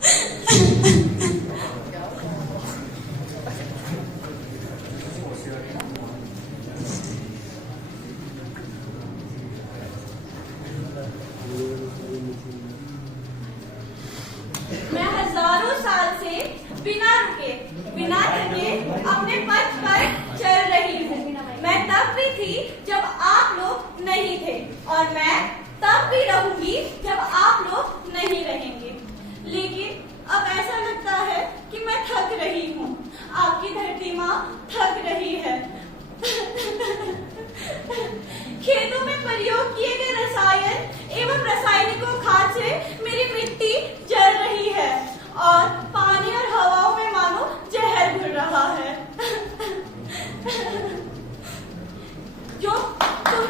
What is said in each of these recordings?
मैं हजारों साल से बिना रुके बिना थके अपने पथ पर चल रही हूँ। मैं तब भी थी जब आप लोग नहीं थे और मैं तब भी रहूंगी जब आप लोग नहीं रहेंगे। लेकिन अब ऐसा लगता है कि मैं थक रही हूँ। आपकी धरती माँ थक रही है। खेतों में प्रयोग किए गए रसायन एवं रासायनिकों खाद से मेरी मिट्टी जल रही है और पानी और हवाओं में मानो जहर घुल रहा है। जो तुम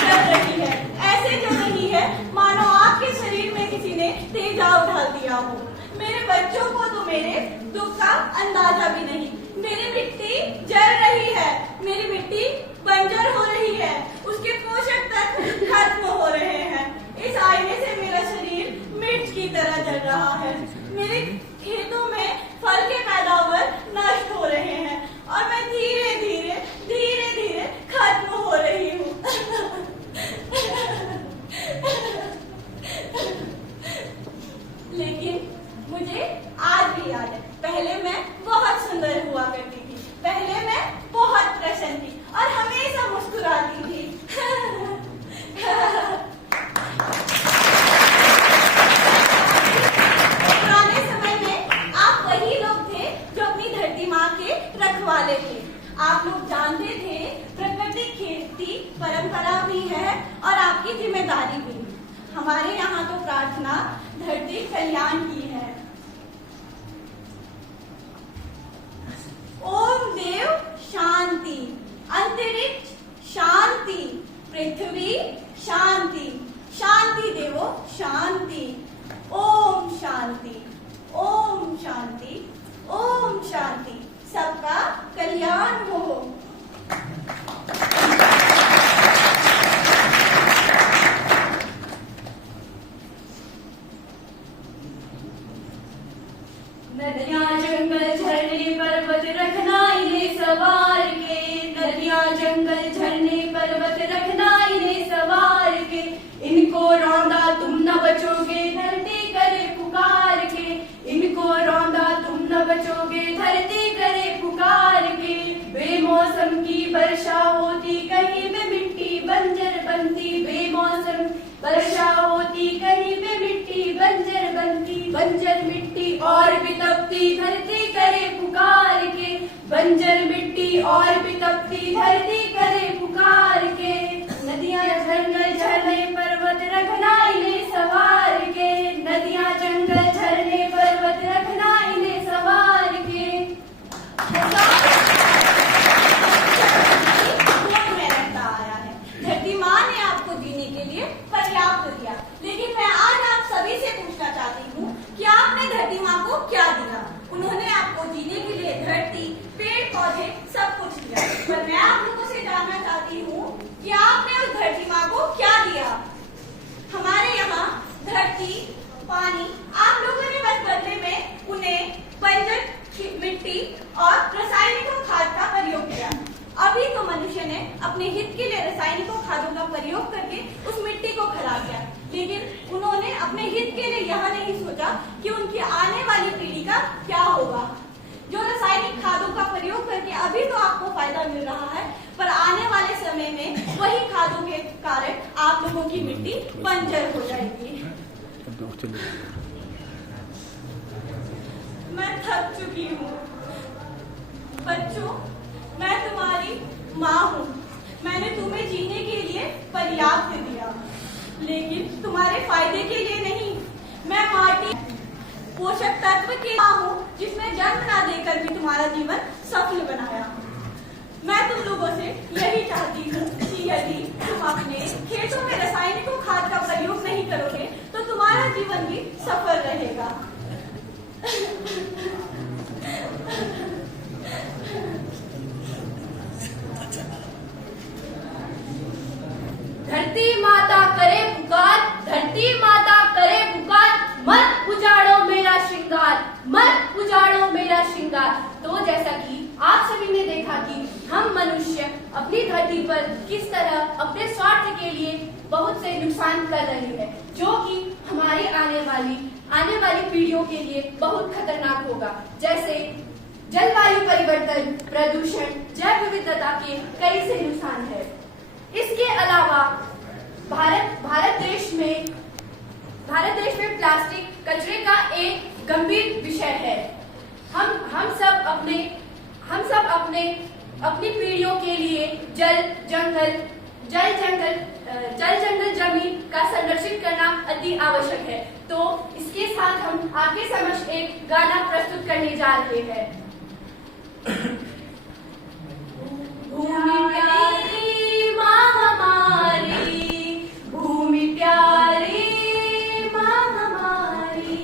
जल रही है, ऐसे जल रही है मानो आपके शरीर में किसी ने तेजाब डाल दिया हो। मेरे बच्चों को तो मेरे दुख का अंदाजा भी नहीं। मेरी मिट्टी जल रही है, मेरी मिट्टी बंजर हो रही है, उसके पोषक तत्व खत्म हो रहे हैं। इस आईने से मेरा शरीर मिर्च की तरह जल रहा है। मेरे खेतों में फल के पैदावार नष्ट हो रहे हैं और मैं धीरे धीरे धीरे धीरे खत्म हो रही हूँ। लेकिन मुझे आज भी याद है, पहले मैं बहुत सुंदर हुआ करती थी, पहले मैं बहुत प्रसन्न थी और हमेशा मुस्कुराती थी। पुराने समय में आप वही लोग थे जो अपनी धरती माँ के रखवाले थे। आप लोग जानते थे प्रकृति खेती परंपरा भी है और आपकी जिम्मेदारी भी। हमारे यहाँ तो प्रार्थना धरती कल्याण की है। ओम देव शांति, अंतरिक्ष शांति, पृथ्वी शांति, शांति देवो शांति। ओम शांति, ओम शांति, ओम शांति। सबका कल्याण हो। नदियाँ जंगल झरने पर्वत रखना इन्हें सवार के। नदियाँ जंगल झरने पर्वत रखना इन्हें सवार के। इनको रौंदा तुम न बचोगे धरती करे पुकार के। इनको रौंदा तुम न बचोगे धरती करे पुकार के। बेमौसम की वर्षा होती कहीं पे मिट्टी बंजर बनती। बेमौसम वर्षा होती कहीं पे मिट्टी बंजर बनती। बंजर मिट्टी और भी तपती धरती करे पुकार के। बंजर मिट्टी और भी तपती धरती करे पुकार के। नदियाँ जंगल झरने पर्वत रखना इन्हें सवार के। नदियाँ जंगल झरने पर्वत रखना इन्हें सवार के। में रहता आया है। धरती माँ ने आपको जीने के लिए पर्याप्त दिया। लेकिन मैं आज आप सभी से पूछना चाहती हूँ कि आपने धरती माँ को क्या दिया? उन्होंने आपको जीने के लिए धरती, पेड़ पौधे सब कुछ दिया। पर मैं आप लोगों से जानना चाहती हूँ कि आपने उस धरती माँ को क्या दिया? हमारे यहाँ धरती, पानी, आप लोगों ने बस बदले में उन्हें बंजर मिट्टी और रासायनिकों खाद का प्रयोग किया। अभी तो मनुष्य ने अपने हित के लिए रासायनिकों खादों का प्रयोग करके उस मिट्टी को खराब किया। लेकिन उन्होंने अपने हित के लिए यह नहीं सोचा कि उनकी आने वाली पीढ़ी का क्या होगा। जो रासायनिक खादों का प्रयोग करके अभी तो आपको फायदा मिल रहा है, पर आने वाले समय में वही खादों के कारण आप लोगों की मिट्टी बंजर हो जाएगी। मैं थक चुकी हूँ। बच्चों, मैं तुम्हारी माँ हूँ। मैंने तुम्हें जीने के लिए पर्याप्त दिया, लेकिन तुम्हारे फायदे के लिए नहीं। मैं माटी, पोषक तत्व की माँ हूँ जिसने जन्म ना देकर भी तुम्हारा जीवन सफल बनाया। मैं तुम लोगों से यही चाहती हूँ कि यदि तुम अपने खेतों में रासायनिकों खाद का प्रयोग नहीं करोगे तो तुम्हारा जीवन भी सफल रहेगा। धरती माता करे पुकार। धरती पर किस तरह अपने स्वार्थ के लिए बहुत से नुकसान कर रही है, जो कि हमारी आने वाली पीढ़ियों के लिए बहुत खतरनाक होगा, जैसे जलवायु परिवर्तन, प्रदूषण, जैव विविधता के कई से नुकसान है। इसके अलावा भारत देश में प्लास्टिक कचरे का एक गंभीर विषय है। हम सब अपनी पीढ़ियों के लिए जल जंगल जमीन का संरक्षण करना अति आवश्यक है। तो इसके साथ हम आपके समक्ष एक गाना प्रस्तुत करने जा रहे हैं। भूमि प्यारी माँ हमारी, भूमि प्यारी माँ हमारी।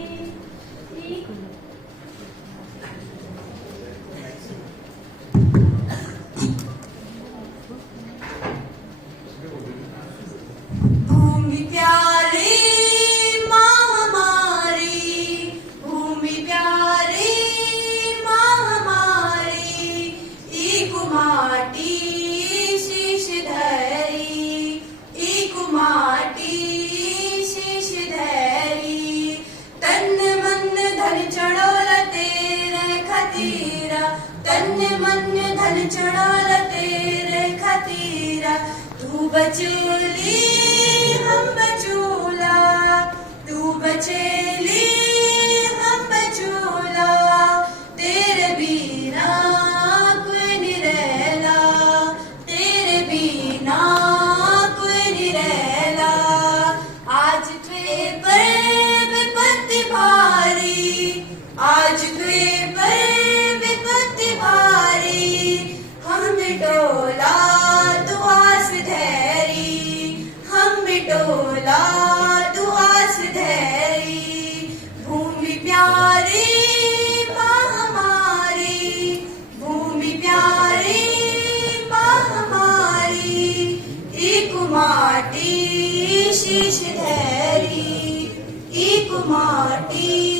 भूमि प्यारी माँ हमारी, भूमि प्यारी माँ हमारी, एक माटी शीश धरी, एक माटी शीश धरी, तन मन धन चढ़ोल तेरे खतीरा, तन मन धन चढ़ोल तेरे खतीरा, तू बचोली हम बचूला, तू बचेली हम बचूला, तेरे बिना कोई नहीं रहला, तेरे बिना कोई नहीं रहला। आज तुए पर विपत्ति भारी, आज तुए पर विपत्ति भारी, हम डोला तू आस धैरी, हम डोला तू आस धैरी। भूमि प्यारी माँ हमारी, भूमि प्यारी माँ हमारी, एक माटी शीश धैरी, एक माटी